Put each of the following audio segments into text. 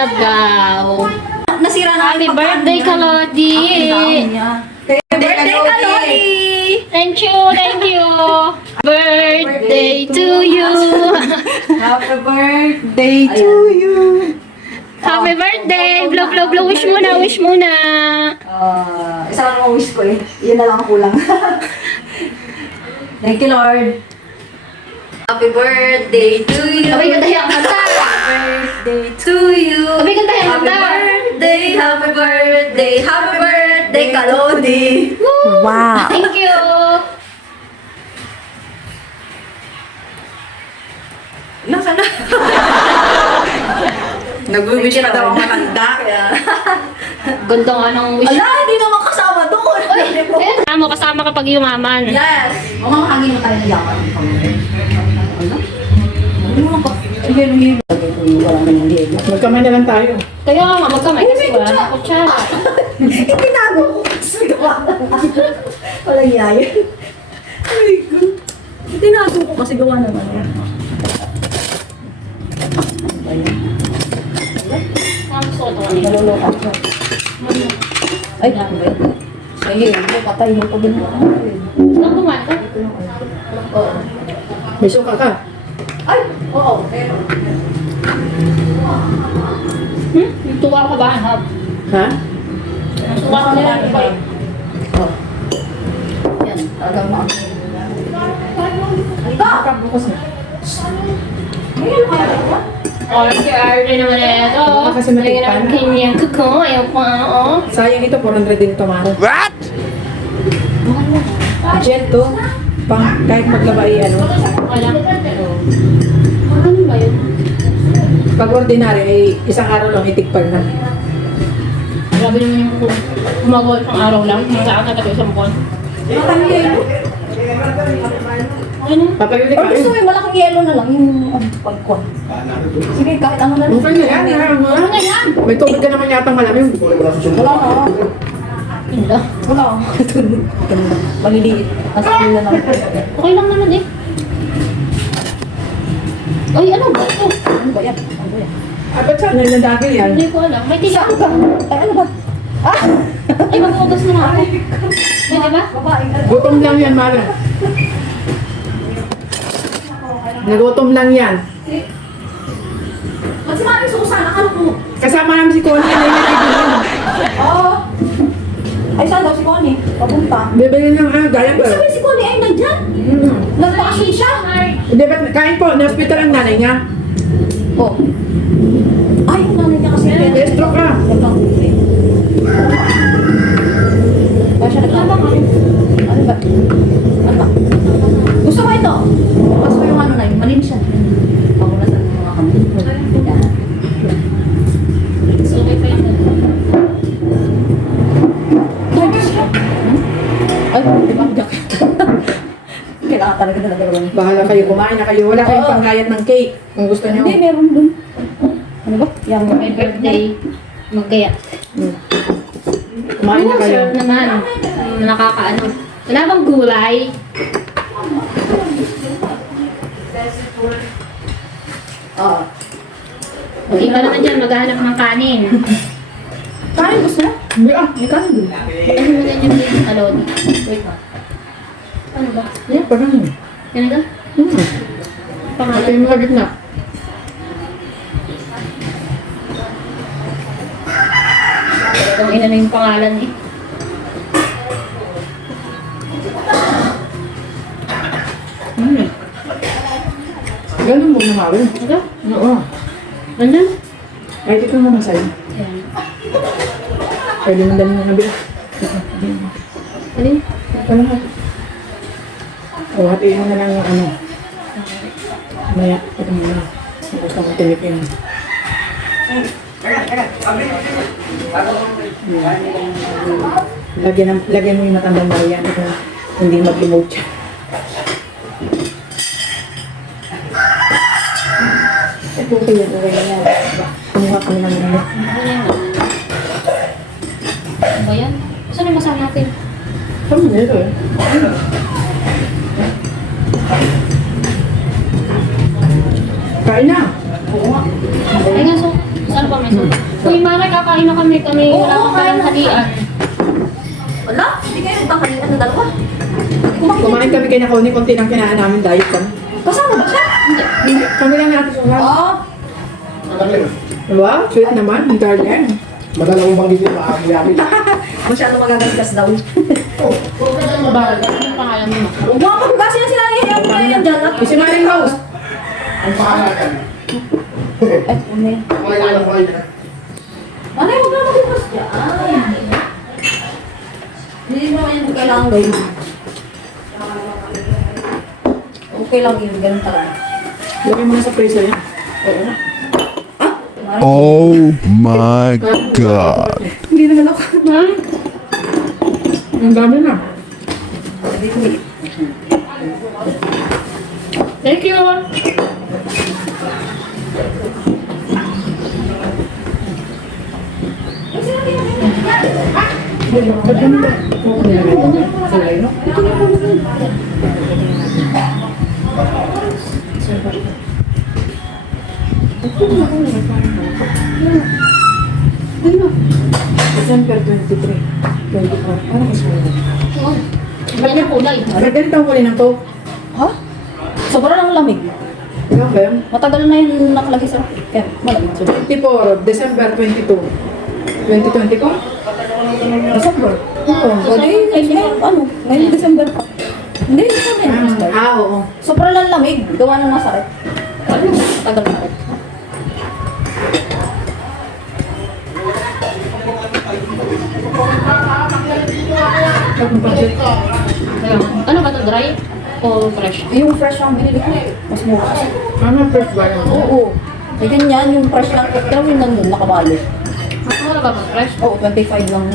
Daw. Nasira na Happy birthday, niya. Happy birthday, Kalodi! Thank you, thank you! Birthday to you! Happy birthday to you! Happy birthday! Blow, blow, blow! Wish muna, wish muna! Ah, isa lang ang wish ko eh. Yun na lang ang kulang. Thank you, Lord. Happy birthday to you. Abay, ganda yung kanta! Birthday to you. Ganda yung Happy kanta! birthday, happy birthday, happy birthday, Kalodi. Wow. Thank you! Nasaan na? Nag-wish pa daw ang matanda. Ganda nga ng wish. Ala, hindi naman kasama doon. Kasama, kasama kapag yumaman. Yes! O mga hangin mo tayo ng yaman. Ano? Hindi mo pa. Sige, hindi. Wala na yung liig. Magkamay na lang tayo. Kaya nga, magkamay kasi wala na kutsara. Itinago ko kasi gawa. Walang yaya. Ay, ko. Itinago ko kasi gawa naman. Ko. Ay, hindi patay mo pa din. Nang kumanta? May suka ka. Ay, oo. Meron. Hmm? Tuwa ka ba, Hab? Ha? Tuwa ka ba, Hab? Oh. Yan, talagang na. Halika! Bukas na. Ngayon, kaya ba? Oh, si Arde naman na ito. Baka kasi ng kanyang kuko. Ayaw pa, oh. Sayang ito, 400 din ito, Maro. What? Jet to. Pang, kahit maglaba ay ano. Wala. Ano ba yun? Pag ordinary ay isang araw lang itikpag na. Grabe naman yung gumagawa isang araw lang. Tayo isang buwan. Matanggal. Ano? Papayuli Or ka gusto mo yung malaking yelo na lang, yung ano, pagkuhan. Sige, kahit ano na lang. Okay na yan. ha? Ano na yan? May tubig ka naman yata malamig. Wala na. Hindi. Wala. Maliliit. Nasa school na lang. Okay lang naman eh. Ay, ano ba ito? Ano ba yan? Ano ba yan? Ah, ba't saan nanadagil yan? Hindi ko alam. May tisa Saan ka? Ay, ano ba? Ah! Ay, mag-ugas na nga ako. Pwede ba? Ka. Gutom lang yan, Maro. Nagutom lang yan. Ba't si Mami Susan? Akala ko. Kasama namin si Connie na yung Oo. Ay, saan daw si Connie? Papunta. Bibili ng ah, diaper. Sabi si Connie ay nandyan. Mm. Nagpakasyon siya. Hindi, ba't kain po? Na-hospital ang nanay niya. Oh. Ay, yung nanay niya kasi. Stroke ka. Nagpakasyon. Kaya siya nagpakasyon. Ano ba? Ano ba? Bahala kayo, kumain na kayo. Wala kayong Oo. panggayat ng cake. Kung gusto nyo. Hindi, meron dun. Ano ba? Yang May birthday. Magkaya. Kumain na Oh, kayo. sarap naman. Mm, Nakakaano. Wala bang gulay? Oo. O, iba naman dyan, maghahanap ng kanin. Kain gusto mo? Hindi ah. May kanin dun. Ano mo ganyan yung kalodi? Wait ba? Ano ba? Yeah, parang yun. Yan ka? Hmm. Pangalan? Yung mga gitna. Kung ina na yung pangalan eh. Hmm. Ganun mo na mawin. Ano? Oo. Ano? Ay, dito mo na sa'yo. Ayan. Pwede mo dali mo nabili. Ano? Ano mo? O, hatiin mo na lang yung ano. Maya, ito mo na. Gusto mo tinikin. Lagyan, ng, lagyan mo yung matandang. Ito, hindi mag-emote siya. Ito, okay yan. Okay yan. Kumuha kami ng ano. Ano? Ano ba yan? Saan yung masama natin? Saan mo nito eh? Kain na. Oo nga. Ay nga, so, saan Kumain na kami, kami Oo, wala pa kain tayong na. hatian. Wala, hindi kayo nagpakalitan ng dalawa. Kumain kami kay Nakoni, konti lang kinain namin, diet kami. Kasama ba siya? Hindi, Kami lang natin sa lahat. Oo. Madaling. Wow, sweet naman, ang darling. Madalang banggit yung maaari namin. Masyado magagasgas daw. Bakit? Ano pangalan mo? Huwag mo ako hugasin na sila yan dyan. ah. Isa na rin house. Ang pangalan. Ay, ano yan? Mga ilang ko. Ano yung huwag na dyan? Hindi mo yan kailangan gawin. Okay lang yun, ganun talaga. Lagay mo na sa freezer yan. Oo na. Oh my god. Hindi naman ako. Ang dami na. Thank you. December 23. 24. Parang school. Oh, Ganyan kulay. Ay, ganito ang kulay ng to. Ha? Sobra ng lamig. Ba yun? Matagal na yun nakalagay sa... Kaya, malamig. 24, December 22. 2024? December. Oo. O di, ngayon, ano, ngayon December pa. Hindi, hindi kami. Ah, ah, oo. Sobra lang lamig. Gawa ng masakit. Ano? Tagal na. Kaya, ano ba to dry? O fresh? Yung fresh ang binili ko, mas mura. Ano first ba yun? Oo. May ganyan, yung fresh lang. Pero yung nandun, nakabali. Mas mura ba pag fresh? Oo, 25 lang.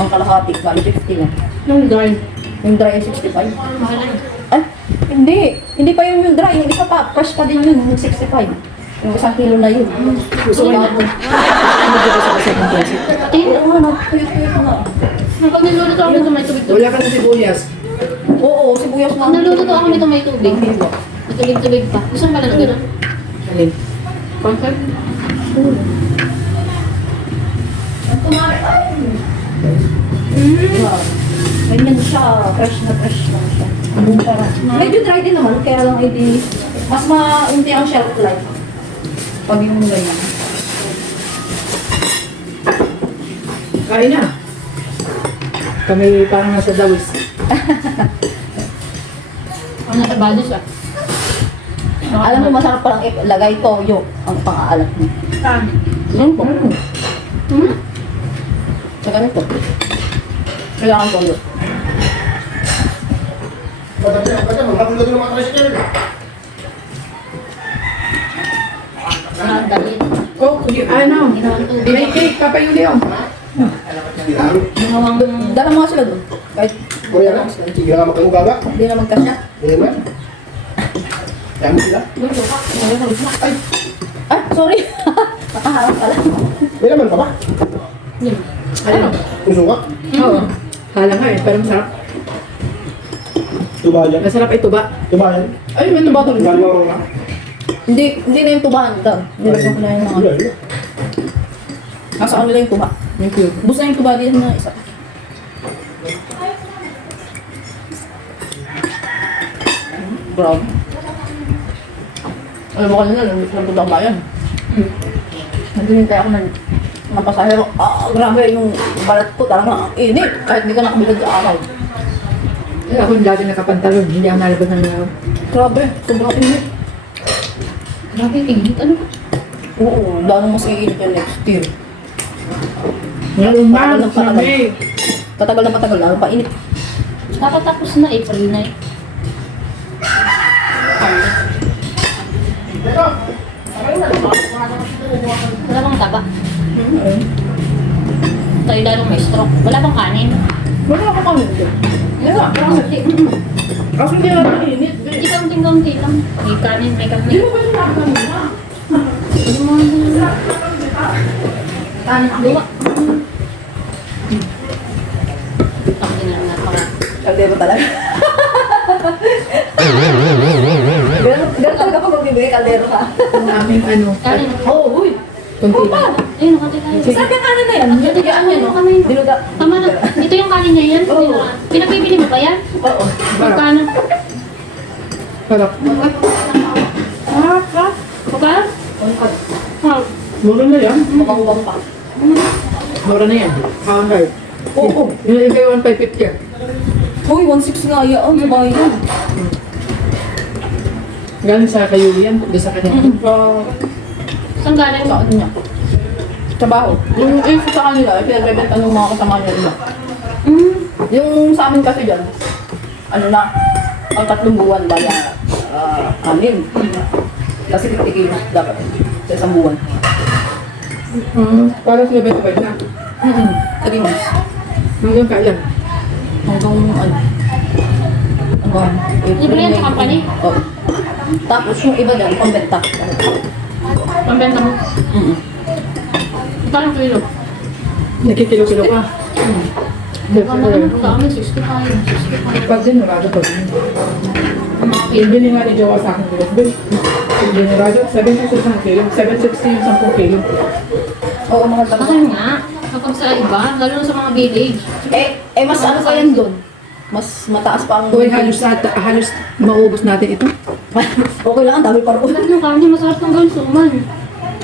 Ang kalahati, bali 50 lang. Yung dry. Yung dry ay 65. Mahal na. Ay, hindi. Hindi pa yung, yung dry. Yung isa pa, fresh pa din yun, yung 65. Yung isang kilo na yun. Gusto ko na. Ano dito sa second place? Tingin, Oo, ano, tuyot-tuyot na. Kapag niluluto ako may tubig-tubig. Wala ka na sibuyas. Oo, sibuyas na. Pag niluluto ako nito may tubig. May tubig-tubig pa. Gusto mo pala ng gano'n? Alin? Comfort? Wow. Ganyan siya, fresh na fresh lang siya. Medyo dry din naman, kaya lang hindi, mas maunti ang shelf life. Pag yung ganyan. Kain na. Kami parang nasa dawis. Ano sa balis ah? Alam mo, masarap palang ilagay toyo ang pang-aalat mo. Yan po. Hmm? Sa ganito. Kailangan toyo. Madaling. Kasi mga tulad ng mga tricycle. Sa dahil. Oh, y- ano? May cake, Papa Yulio. Lalo. Ginawang... Dala mo nga sila doon. Kahit Kuya na. Sige nga makamugaga. hindi naman kasya. Hindi naman. Kaya mo sila. Luto ka. Ay, Ay, sorry. Nakaharap pala. may naman pa ba? Yun. Ano? Puso ka? Oo. Hala nga eh, pero masarap. Tuba dyan. Masarap ito ba? Tuba yan. Ay, may tuba doon. Tuba mo na. Hindi, hindi na yung tubahan. Nilagyan ko na mga... Tuba. Yung cube. Bus na yung tuba din na isa. Brown. Alam mo kanina, nandito tuba ang bayan. Nandunintay ako ng ng pasahero. Ah, grabe yung balat ko. Talaga ang init. Kahit hindi ka nakabilad sa araw. Eh, ako dati nakapantalon, hindi ako nalabas ng laro. Grabe, sobrang init. Grabe, init. Ano? Oo, lalo mas iinit yan next year. Ngayon patagal. May. Tatagal na patagal, lalo pa init. Kakatapos na April na eh. Wala bang taba? Tayo lalong may stroke. Wala bang kanin? Wala ako kami dito. Wala. Kaunti. Kasi hindi naman init. Hindi kaunting-kaunti lang. May kanin, may kanin. Hindi mo ba yung nakakami na? Hindi mo Kanin, luwa. Ang dinarang. Kaldero talaga. Ganun ganun talaga pag magbibigay kaldero ka. Ang aming ano. Kanin. Oo, uy. Kunti lang. pa. Ayun, nakati tayo. Sarap yung kanan na yan. Yung tigaan yan, no? Kamay mo. Dinuga. Tama na. Ito yung kanin niya yan. Oo. Pinagbibili mo ba yan? Oo. Magkano? Sarap. Ah, ah. Magkano? Ah. Mura na yan. Mabang pa. Mura na yan. Pound. Oo. Yung iba yung 1,550. Uy, 1.6 nga yan. Ang bahay yan. Galing sa kayo yan. Doon sa kanya. Uh, Saan galing sa ano niya? Trabaho. Yung yung sa kanila, pinagbebenta ng mga kasama niya iba. Mm. Yung sa amin kasi dyan, ano na, ang tatlong buwan ba yan? Uh, anim. Kasi 50 kilos dapat sa isang buwan. Hmm. Para sila 25 na. Mm-hmm. Three months. Hanggang kailan? Hanggang ano? Hanggang Libre yan sa company? Oo. Tapos yung iba dyan, pambenta. Pambenta mo. Mm-hmm. Magkano kilo? Nakikilo-kilo ka. Sa amin? 65. 65. Pag din, narado pag din. Ang mga kilo. Yung bili nga ni Jowa sa akin kilo. Binirado, 760 isang kilo. 760 yung 10 kilo. Oo, mahal talaga. Bakit nga? Kapag sa iba, lalo na sa mga village. Eh, eh mas ano pa yan doon? Mas mataas pa ang... Uy, halos, halos maubos natin ito. Okay lang, ang dami pa rin. Sarap ng kanin, masarap ng gawin suman.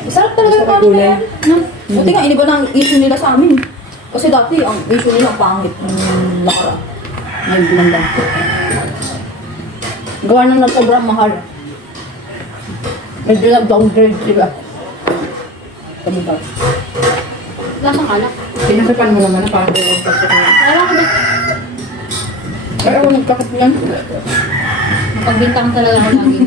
Sarap talaga yung kanin na yan. No? Buti nga, iniba na ang issue nila sa amin. Kasi dati, ang issue nila, ang pangit. Yung nakara. Ngayon, binanda. Gawa na ng sobrang mahal. Medyo nag-downgrade sila. Kami daw. Lasang alak. Pinasapan mo naman na parang dalawang paso ka. Alam ko ba? Kaya ako nagkakit yan. Mapagbintang talaga ako lagi.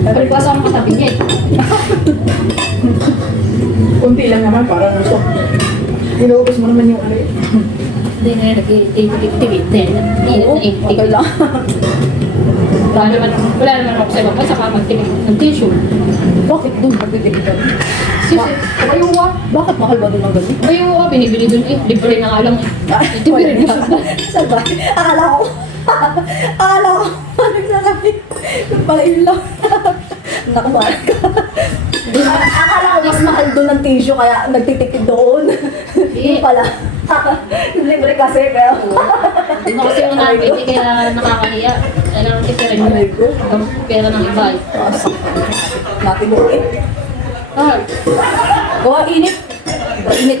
Pero ko asama katabi niya eh. Kunti lang naman, parang gusto. Inuubos mo naman yung ano eh. Hindi na nag-activity din. Oo, okay lang. Wala naman, wala naman ako sa iba. Saka magtinig ng tissue. Bakit doon magtitigil ka? Sisi, Ayuwa. Bakit mahal ba doon ang ganun? ba yung uh, binibili dun eh? Libre na nga lang eh. Hindi rin Saan ba? Akala ko. Akala ko. Nagsasabi. Pala yun lang. Naku, mahal ka. Akala ko mas mahal doon ng tissue kaya nagtitipid doon. Yung pala. Libre kasi kaya. Hindi mo kasi yung nakapiti kaya nakakahiya. Kailangan titirin mo. Ang pera ng iba. Natin mo eh. Ah, Gawa init. Init.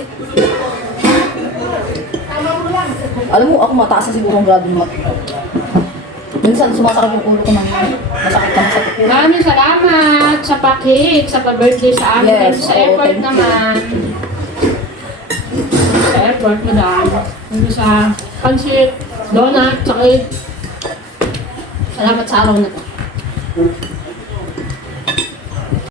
Alam mo, ako mataas na siguro ang grado mat. Minsan sumasakit yung ulo ko ng masakit ka masakit. Maraming salamat sa pakik, sa pa-birthday sa amin. Yes, sa oo, effort naman. Sa effort, madam. Ano sa pansit, donut, tsaka Salamat sa araw na to.